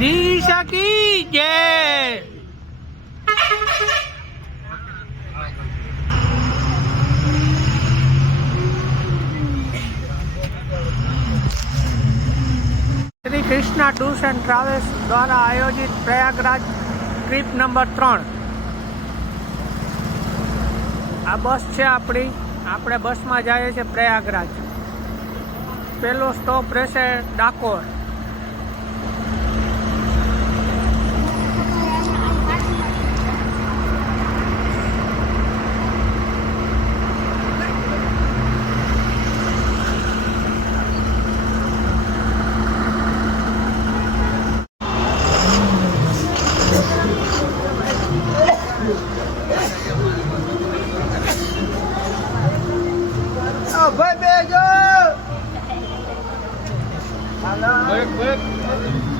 દિશા કી જય Shri Krishna tours and travels દ્વારા આયોજિત પ્રયાગરાજ ટ્રીપ નંબર ત્રણ આ બસ છે આપણી, આપણે બસમાં જઈએ છીએ પ્રયાગરાજ. પહેલો સ્ટોપ રહેશે ડાકોર. Bye.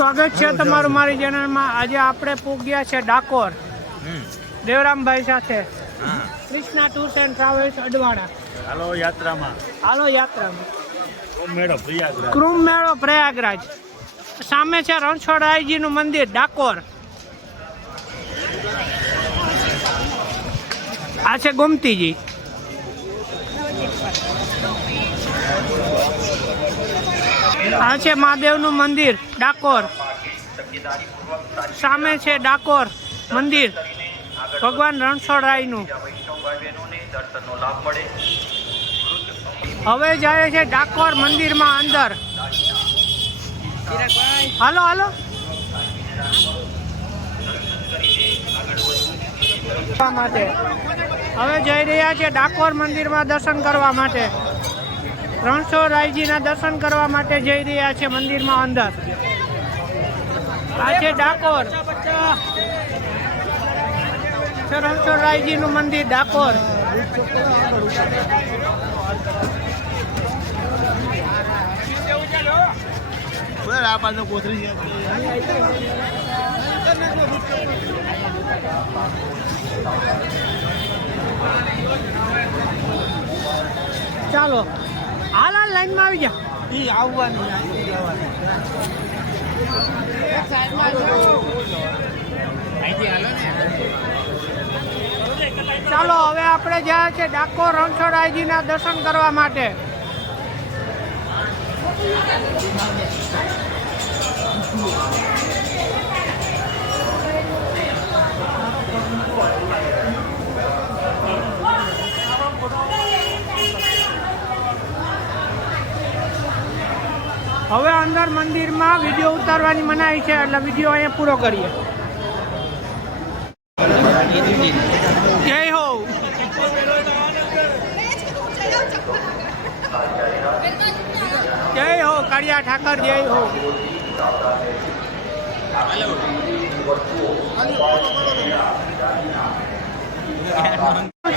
સ્વાગત છે તમારું મારી ચેનલમાં. આજે આપણે પૂગ્યા છે ડાકોર. દેવરામભાઈ સાથે. Krishna tours and travels Adwada. હાલો યાત્રામાં. હાલો યાત્રામાં. કુંભ મેળો પ્રયાગરાજ. કૃમ મેળો પ્રયાગરાજ. સામે છે રણછોડરાયજીનું મંદિર ડાકોર. આ છે ગોમતીજી. આ છે મહાદેવનું મંદિર, ડાકોર. સામે છે ડાકોર મંદિર. ભગવાન રણછોડરાયનું. હવે જાય છે ડાકોર મંદિરમાં અંદર. હાલો હાલો. માટે. હવે જઈ રહ્યા છે ડાકોર મંદિરમાં દર્શન કરવા માટે. ત્રણસો રાયજીના દર્શન કરવા માટે જઈ રહ્યા છે મંદિરમાં અંદર. આ છે ડાકોર. ત્રણસો રણછોડરાયજીનું મંદિર ડાકોર. આ બાજુ કોથળી ચાલો. હાલ હાલ લાઈનમાં આવી ગયા. ઈ આવવાની ચાલો હવે આપણે જ્યાં છે ડાકોર રણછોડરાયજીના દર્શન કરવા માટે. હવે અંદર મંદિરમાં વીડિયો ઉતારવાની મનાઈ છે, એટલે વીડિયો અહીંયા પૂરો કરીએ. જય હો. કાળિયા ઠાકર, જય હો.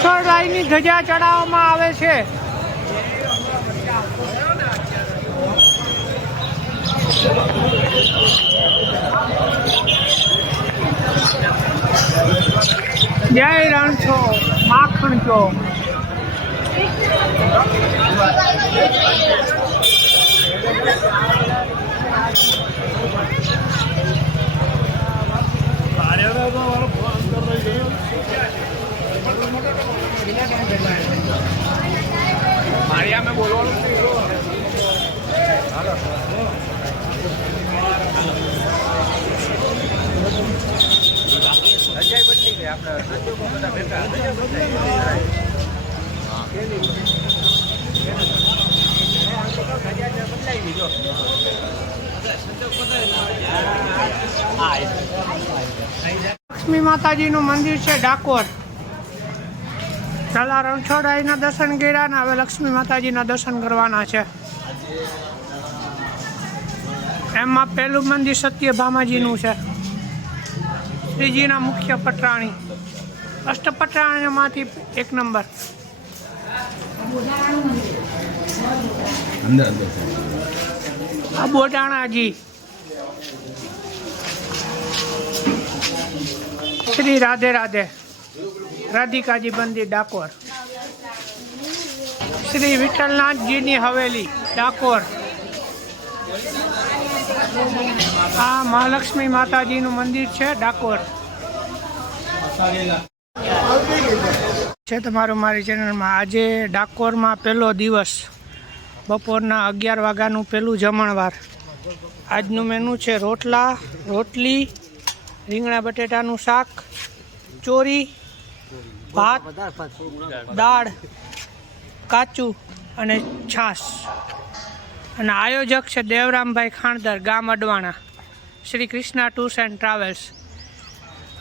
છોડરાયની ધજા ચડાવવામાં આવે છે. જય રણછો માખણ છો. માતાજીનું મંદિર છે ડાકોર. પેલા રણછોડાઈના દર્શન કર્યા ને હવે લક્ષ્મી માતાજીના દર્શન કરવાના છે. એમાં પહેલું મંદિર સત્યભામાજીનું છે. શ્રીજીના મુખ્ય પટરાણી. અષ્ટપટરાણીમાંથી એક નંબર. આ બોટાણાજી શ્રી રાધે રાધે. રાધિકાજી બંદી ડાકોર. શ્રી વિઠ્ઠલનાથજીની હવેલી, ડાકોર. આ મહાલક્ષ્મી માતાજીનું મંદિર છે, ડાકોર. છે તમારું મારી ચેનલમાં. આજે ડાકોરમાં પહેલો દિવસ. બપોરના અગિયાર વાગ્યાનું પહેલું જમણવાર. આજનું મેનુ છે રોટલા, રોટલી રીંગણા, બટેટાનું શાક, ચોરી, ભાત, દાળ, કાચું અને છાશ. અને આયોજક છે દેવરામભાઈ ખાણદર ગામ Adwana. Shri Krishna tours and travels.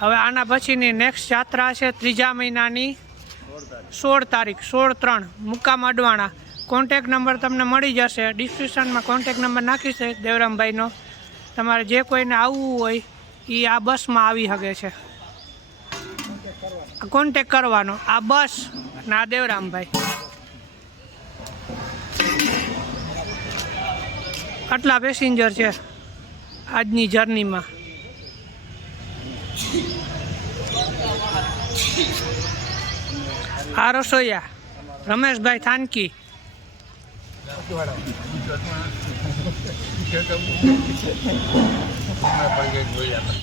હવે આના પછીની નેક્સ્ટ યાત્રા છે ત્રીજા મહિનાની સોળ તારીખ, સોળ ત્રણ, મુકામ અડવાણા. કોન્ટેક નંબર તમને મળી જશે. ડિસ્ક્રિપ્શનમાં કોન્ટેક નંબર નાખી દેવરામભાઈનો. તમારે જે કોઈને આવવું હોય એ આ બસમાં આવી શકે છે. કોન્ટેક કરવાનો. આ બસ ના દેવરામભાઈ આટલા પેસેન્જર છે આજની જર્નીમાં આ રસોઈયા. રમેશભાઈ થાનકી. 应该可以给你留言的。